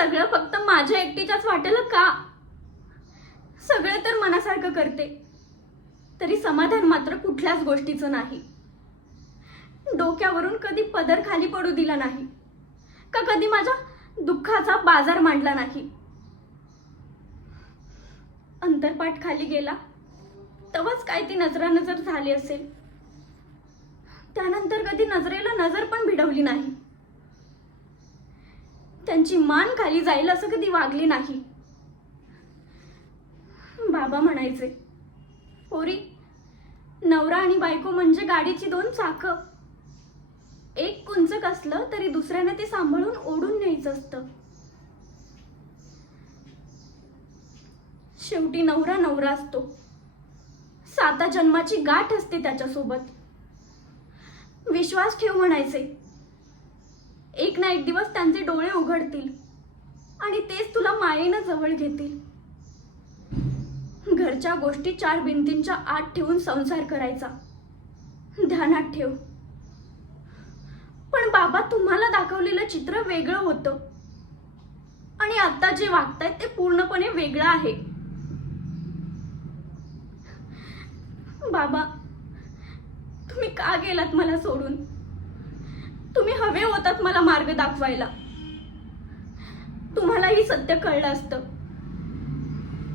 सगळं फक्त माझ्या एकटीच्याच वाटेल का? सगळं तर मनासारखं करते, तरी समाधान मात्र कुठल्याच गोष्टीचं नाही. डोक्यावरून कधी पदर खाली पडू दिला नाही, का कधी माझ्या दुःखाचा बाजार मांडला नाही. अंतरपाठ खाली गेला तेव्हाच काय ती नजरानजर झाली असेल. त्यानंतर कधी नजरेला नजर पण भिडवली नाही. त्यांची मान खाली जाईल असं कधी वागली नाही. बाबा म्हणायचे, पोरी, नवरा आणि बायको म्हणजे गाडीची दोन चाकं. एक कुंचक असलं तरी दुसऱ्याने ते सांभाळून ओढून न्यायचं असतं. शेवटी नवरा नवरा असतो. 7 जन्माची गाठ असते त्याच्यासोबत. विश्वास ठेव म्हणायचे. एक ना एक दिवस त्यांचे डोळे उघडतील आणि तेच तुला मायेनं जवळ घेतील. घरच्या गोष्टी 4 भिंतींच्या आत ठेवून संसार करायचा, ध्यानात ठेव. पण बाबा, तुम्हाला दाखवलेलं चित्र वेगळं होतं आणि आता जे वागतायत ते पूर्णपणे वेगळं आहे. बाबा, तुम्ही का गेलात मला सोडून? तुम्ही हवे होतात मला मार्ग दाखवायला. तुम्हालाही सत्य कळलं असतं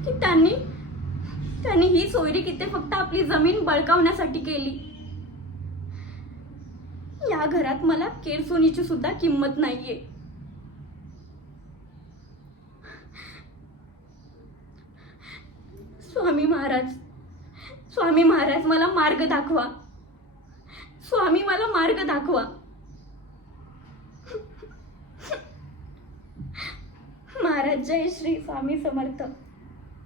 की त्यांनी ही सोयरी किती फक्त आपली जमीन बळकावण्यासाठी केली. या घरात मला केरसुनीची सुद्धा किंमत नाहीये. स्वामी महाराज मला मार्ग दाखवा. स्वामी, मला मार्ग दाखवा. महाराज, जय श्री स्वामी समर्थ.